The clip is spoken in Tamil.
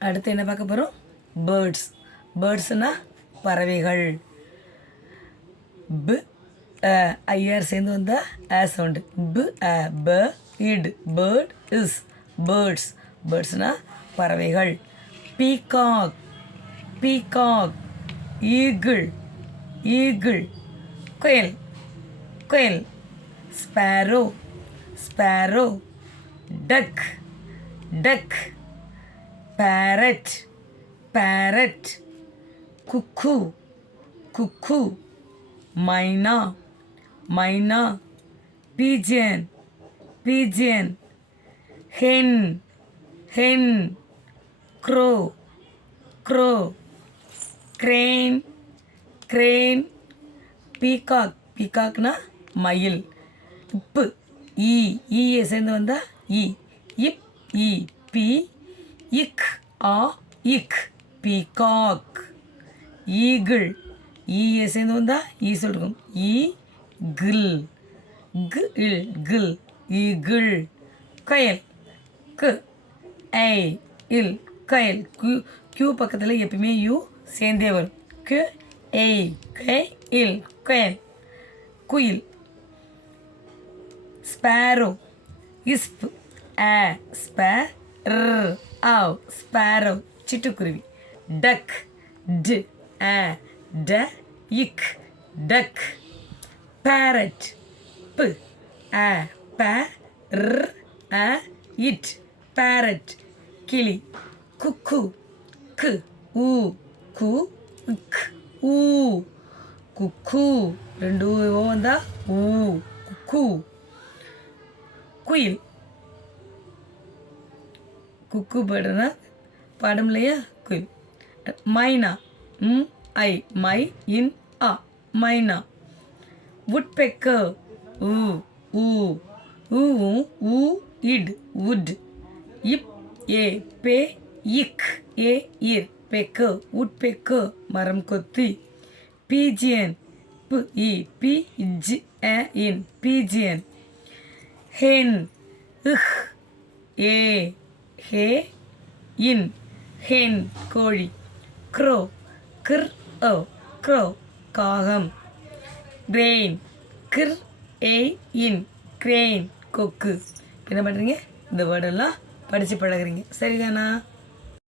அடுத்து என்ன பார்க்க போகிறோம்? பேர்ட்ஸ். பேர்ட்ஸ்னால் பறவைகள். ப ஐஆர் சேர்ந்து வந்தால் ஆ சவுண்டு. ப இட் பேர்ட் இஸ் பேர்ட்ஸ். பேர்ட்ஸ்னால் பறவைகள். பீகாக். பீகாக். ஈகிள். ஈகிள். குயில். குயில். ஸ்பேரோ. ஸ்பேரோ. டக். டக். பேரட். பேரட். குக்கு. குக்கு. மைனா. மைனா. பீஜன். பீஜன். hen. hen. crow. crow. crane. crane. peacock. peacockனா மயில். இப்பு. ஈ சேர்ந்து வந்தா ஈ. இப். பி. இக். இக். பீகாக். ஈகிள். சேர்ந்து வந்தா சொல்லிருக்கும். கில். கில். ஈகிள். கயல். இல். கயல். கியூ பக்கத்தில் எப்பயுமே யூ சேர்ந்தே வரும். இல். கயல். குயில். ஸ்பேரோ. இஸ்ப். ஸ்பேரோ. சிட்டுக்குருவி. டக். இக். டக். பேரட். இட். பேரட். கிளி. குக்கு. குக்கு. ரெண்டு வந்தா குக்கு. குயில். குக்கு பாடுனா பாடும் இல்லையா குயில். மைனா. மை இன் மைனா. woodpecker. It wood. இப். பே. இக். இர். பெக்கர். woodpecker மரம் கொத்தி. pigeon. இன் pigeon. hen. இன் hen கோழி. crow. crow காகம். crane. இன் crane கொக்கு. என்ன பண்ணுறீங்க? இந்த வேர்டெல்லாம் படித்து பழகுறீங்க. சரிதானா?